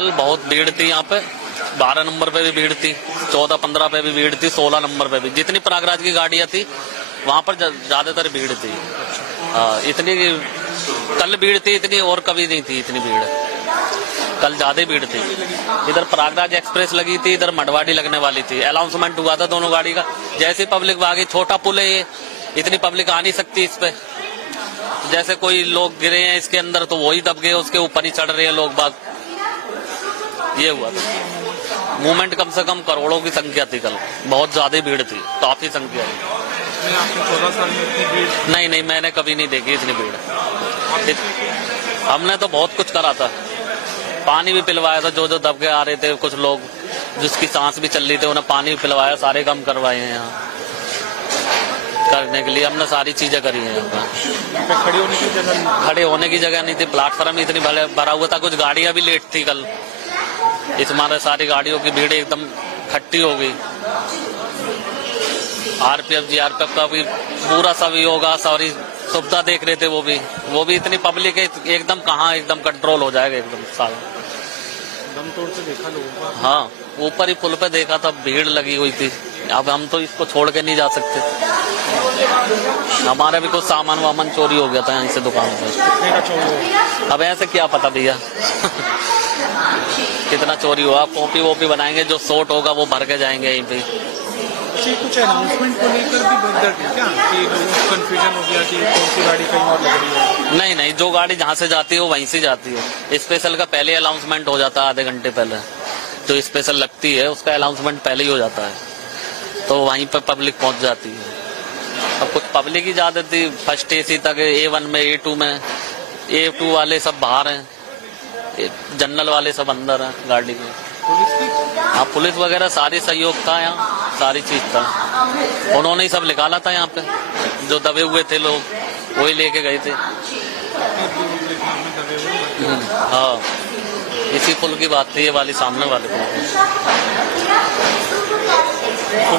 कल बहुत भीड़ थी यहाँ पे, 12 नंबर पे भी भीड़ थी, 14-15 पे भी भीड़ थी, 16 नंबर पे भी। जितनी प्रयागराज की गाड़ियां थी वहाँ पर ज्यादातर भीड़ थी। इतनी कल भीड़ थी इतनी और कभी नहीं थी इतनी भीड़, कल ज्यादा भीड़ थी। इधर प्रयागराज एक्सप्रेस लगी थी, इधर मडवाडी लगने वाली थी। अनाउंसमेंट हुआ था दोनों गाड़ी का, जैसे पब्लिक भागी, छोटा पुल है ये, इतनी पब्लिक आ नहीं सकती इस पे। जैसे कोई लोग गिरे हैं इसके अंदर तो वही दब गए, उसके ऊपर ही चढ़ रहे हैं लोग बाग, ये हुआ था। मूवमेंट कम से कम करोड़ों की संख्या थी कल, बहुत ज्यादा भीड़ थी, काफी संख्या थी। 14 साल में इतनी भीड़ नहीं, मैंने कभी नहीं देखी इतनी भीड़। हमने तो बहुत कुछ करा था, पानी भी पिलवाया था, जो दब के आ रहे थे कुछ लोग, जिसकी सांस भी चल रही थी उन्हें पानी भी पिलवाया, सारे काम करवाए हैं यहाँ करने के लिए। हमने सारी चीजें करी हैं। यहाँ खड़े होने की जगह नहीं थी, प्लेटफॉर्म इतनी भरा हुआ था, कुछ गाड़ियां भी लेट थी कल, इस मारे सारी गाड़ियों की भीड़ एकदम इकट्ठी हो गई। आरपीएफ जीआरपीएफ का भी पूरा सभी होगा, सारी सुविधा देख रहे थे, वो भी इतनी पब्लिक है एकदम, कहाँ एकदम कंट्रोल हो जाएगा एकदम सारा। दम तोड़ के देखा लोगों का? हाँ, ऊपर ही पुल पे देखा था, भीड़ लगी हुई थी। अब हम तो इसको छोड़ के नहीं जा सकते, हमारा भी कुछ सामान वामान चोरी हो गया था यहाँ से दुकान से। कितने का चोरी हुआ? अब ऐसे क्या पता भैया कितना चोरी हुआ। कॉपी वोपी बनाएंगे, जो शॉर्ट होगा वो भर के जाएंगे यहीं पे। कुछ अनाउंसमेंट को लेकर भी भगदड़ थी क्या, कि लोगों को कंफ्यूजन हो गया कि कौन सी गाड़ी कहीं और लग रही है? नहीं, जो गाड़ी जहाँ से जाती है वो वहीं से जाती है। स्पेशल का पहले अनाउंसमेंट हो जाता है, आधे घंटे पहले जो स्पेशल लगती है उसका अनाउंसमेंट पहले ही हो जाता है, तो वहीं पे पब्लिक पहुंच जाती है। अब कुछ पब्लिक ही ज्यादा थी, फर्स्ट AC तक, A1 में, A2 में, A2 वाले सब बाहर हैं, जनरल वाले सब अंदर हैं गाड़ी में। हाँ, पुलिस वगैरह सारी सहयोग था यहाँ, सारी चीज था, उन्होंने ही सब निकाला था यहाँ पे। जो दबे हुए थे लोग वही लेके गए थे। हाँ, इसी पुल की बात थी, ये वाली सामने वाले पुल।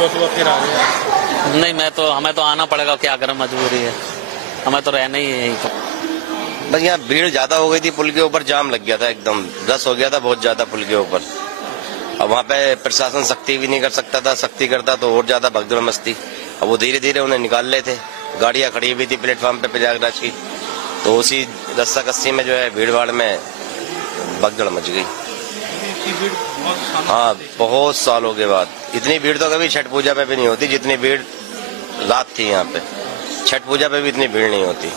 सुबह फिर आ गए? नहीं, हमें तो आना पड़ेगा, क्या करें, मजबूरी है, हमें तो रहना ही है यहीं पर। बस यहाँ भीड़ ज्यादा हो गई थी, पुल के ऊपर जाम लग गया था, एकदम रश हो गया था बहुत ज्यादा पुल के ऊपर। अब वहाँ पे प्रशासन सख्ती भी नहीं कर सकता था, सख्ती करता तो और ज्यादा भगदड़ मस्ती। अब वो धीरे धीरे उन्हें निकाल रहे थे, गाड़ियां खड़ी हुई थी प्लेटफॉर्म पे प्रयागराज की, तो उसी रस्सा कस्सी में जो है भीड़ भाड़ में भगदड़ मच गई। हाँ, बहुत सालों के बाद इतनी भीड़ तो कभी छठ पूजा पे भी नहीं होती जितनी भीड़ रात थी यहाँ पे। छठ पूजा पे भी इतनी भीड़ नहीं होती।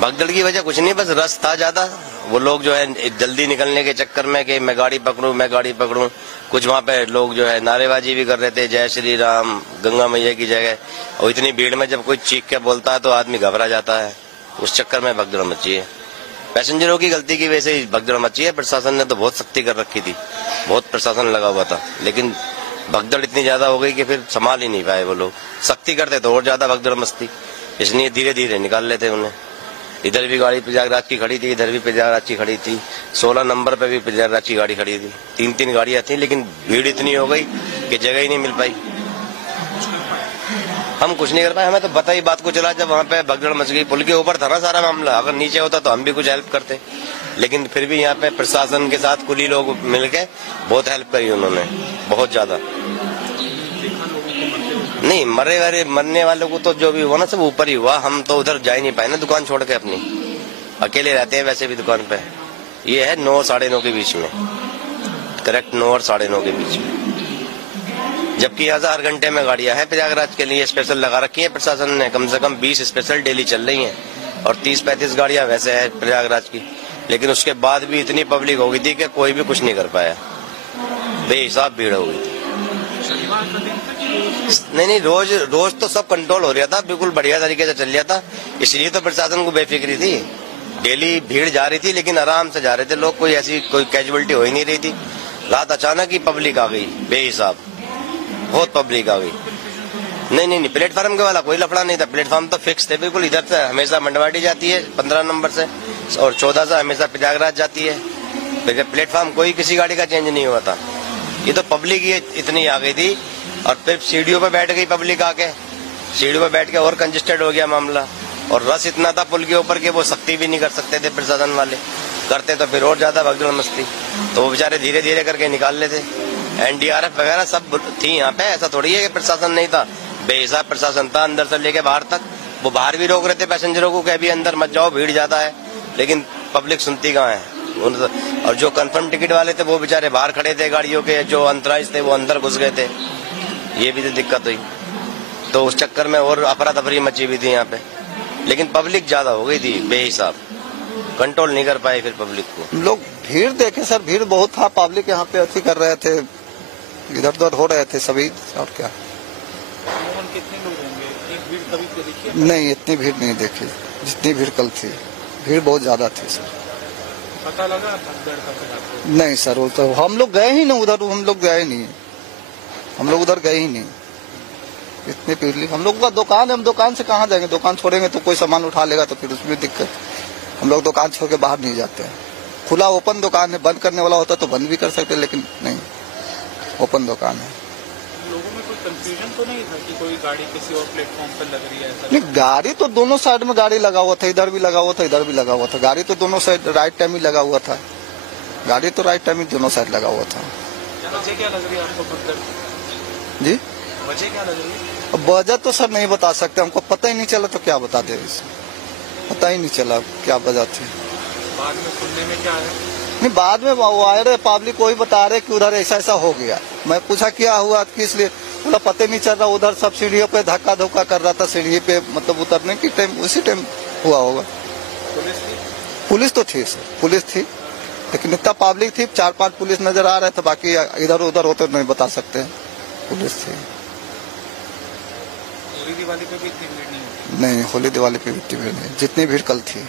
भगदड़ की वजह कुछ नहीं, बस रश था ज्यादा। वो लोग जो है जल्दी निकलने के चक्कर में कि मैं गाड़ी पकड़ूं, कुछ वहाँ पे लोग जो है नारेबाजी भी कर रहे थे, जय श्री राम, गंगा मैया की जगह। और इतनी भीड़ में जब कोई चीख के बोलता है तो आदमी घबरा जाता है, उस चक्कर में भगदड़ मची है। पैसेंजरों की गलती की वजह से भगदड़ मची है। प्रशासन ने तो बहुत सख्ती कर रखी थी, बहुत प्रशासन लगा हुआ था, लेकिन भगदड़ इतनी ज्यादा हो गई कि फिर संभाल ही नहीं पाए वो लोग। सख्ती करते तो और ज्यादा भगदड़ मस्ती, इसलिए धीरे धीरे निकाल लेते उन्हें। इधर भी गाड़ी प्रयागराज की खड़ी थी, इधर भी प्रयागराज की खड़ी थी, 16 नंबर पे भी प्रयागराज की गाड़ी खड़ी थी। 3 गाड़ियां थी, लेकिन भीड़ इतनी हो गई कि जगह ही नहीं मिल पाई। हम कुछ नहीं कर पाए, हमें तो पता ही बात को चला जब वहाँ पे भगदड़ मच गई। पुल के ऊपर था ना सारा मामला, अगर नीचे होता तो हम भी कुछ हेल्प करते, लेकिन फिर भी यहाँ पे प्रशासन के साथ कुली लोग मिलके बहुत हेल्प करी उन्होंने, बहुत ज्यादा। नहीं, मरने वालों को तो जो भी हुआ ना सब ऊपर ही हुआ, हम तो उधर जा ही नहीं पाए ना दुकान छोड़ के अपनी, अकेले रहते हैं वैसे भी दुकान पे। ये है 9 और 9:30 के बीच में, करेक्ट 9 और 9:30 के बीच में, जबकि 1000 घंटे में गाड़ियां हैं प्रयागराज के लिए स्पेशल लगा रखी है प्रशासन ने। कम से कम 20 स्पेशल डेली चल रही हैं और 30-35 गाड़ियां वैसे है प्रयागराज की, लेकिन उसके बाद भी इतनी पब्लिक हो गई थी कि कोई भी कुछ नहीं कर पाया, बेहिसाब भीड़ हो गई थी। नहीं, रोज तो सब कंट्रोल हो रहा था, बिल्कुल बढ़िया तरीके से चल रहा था, इसलिए तो प्रशासन को बेफिक्री थी। डेली भीड़ जा रही थी, लेकिन आराम से जा रहे थे लोग, कोई कैजुअलिटी हो ही नहीं रही थी। रात अचानक ही पब्लिक आ गई बेहिसाब, बहुत पब्लिक आ गई। नहीं, प्लेटफार्म के वाला कोई लफड़ा नहीं था, प्लेटफार्म तो फिक्स थे बिल्कुल। इधर से हमेशा मंडवाडी जाती है 15 नंबर से, और 14 से हमेशा प्रयागराज जाती है। प्लेटफार्म कोई किसी गाड़ी का चेंज नहीं हुआ था। ये तो पब्लिक ही इतनी आ गई थी, और फिर सीढ़ियों पे बैठ गई पब्लिक आके, सीढ़ियों पे बैठ के और कंजेस्टेड हो गया मामला। और रस इतना था पुल के ऊपर कि वो सख्ती भी नहीं कर सकते थे प्रशासन वाले। करते तो फिर और ज्यादा भगदड़ मस्ती। तो वो बेचारे धीरे धीरे करके निकाल लेते। एनडीआरएफ वगैरह सब थी यहाँ पे, ऐसा थोड़ी है कि प्रशासन नहीं था। बेहिसाब प्रशासन था अंदर से लेके बाहर तक। वो बाहर भी रोक रहे थे पैसेंजरों को कि अभी अंदर मत जाओ, भीड़ ज्यादा है, लेकिन पब्लिक सुनती कहाँ है। और जो कंफर्म टिकट वाले थे वो बेचारे बाहर खड़े थे गाड़ियों के, जो अंतराइज थे वो अंदर घुस गए थे। ये भी तो दिक्कत हुई। तो उस चक्कर में और अफरा तफरी मची हुई थी यहाँ पे, लेकिन पब्लिक ज्यादा हो गई थी बेहिसाब, कंट्रोल नहीं कर पाए फिर पब्लिक को। लोग भीड़ देखे सर, भीड़ बहुत था, पब्लिक यहाँ पे अथी कर रहे थे, इधर उधर हो रहे थे सभी। और क्या कितने लोग होंगे? एक भीड़ कभी तो देखी है? नहीं, इतनी भीड़ नहीं देखी जितनी भीड़ कल थी। भीड़ बहुत ज्यादा थी सर। पता लगा भगदड़ का फिर आपको? नहीं सर, वो तो हम लोग गए ही नहीं उधर, हम लोग गए नहीं, हम लोग उधर गए ही नहीं। इतनी भीड़, हम लोग का दुकान है, हम दुकान से कहाँ जाएंगे? दुकान छोड़ेंगे तो कोई सामान उठा लेगा तो फिर उसमें दिक्कत। हम लोग दुकान छोड़ के बाहर नहीं जाते हैं। खुला ओपन दुकान है, बंद करने वाला होता तो बंद भी कर सकते, लेकिन नहीं, ओपन दुकान है। लोगों में कोई कंफ्यूजन तो नहीं था कि कोई गाड़ी किसी और प्लेटफॉर्म पर लग रही है ऐसा? नहीं, गाड़ी तो दोनों साइड में गाड़ी लगा हुआ था, इधर भी लगा हुआ था, इधर भी लगा हुआ था। गाड़ी तो दोनों साइड राइट टाइम ही लगा हुआ था। गाड़ी तो राइट टाइम ही दोनों साइड लगा हुआ था। वजह क्या लग रही है आपको भगदड़? जी, वजह क्या लग रही है? अब वजह तो सर नहीं बता सकते, हमको पता ही नहीं चला तो क्या बता दे। पता ही नहीं चला क्या वजह थी। बाद में सुनने में क्या है? नहीं, बाद में वो आए रहे पब्लिक को ही बता रहे कि उधर ऐसा ऐसा हो गया। मैं पूछा क्या हुआ, किस लिए? बोला पता नहीं चल रहा। उधर सब सीढ़ियों पे धक्का धोखा कर रहा था, सीढ़ी पे मतलब उतरने की टाइम उसी टाइम हुआ होगा। पुलिस थी? पुलिस तो थी सर, पुलिस थी, लेकिन इतना पब्लिक थी, 4-5 पुलिस नजर आ रहे थे, बाकी इधर उधर होते नहीं बता सकते। पुलिस थी। होली दिवाली पे भी इतनी भीड़ नहीं होती? नहीं, होली दिवाली पे भी इतनी भीड़ नहीं, जितनी भीड़ कल थी।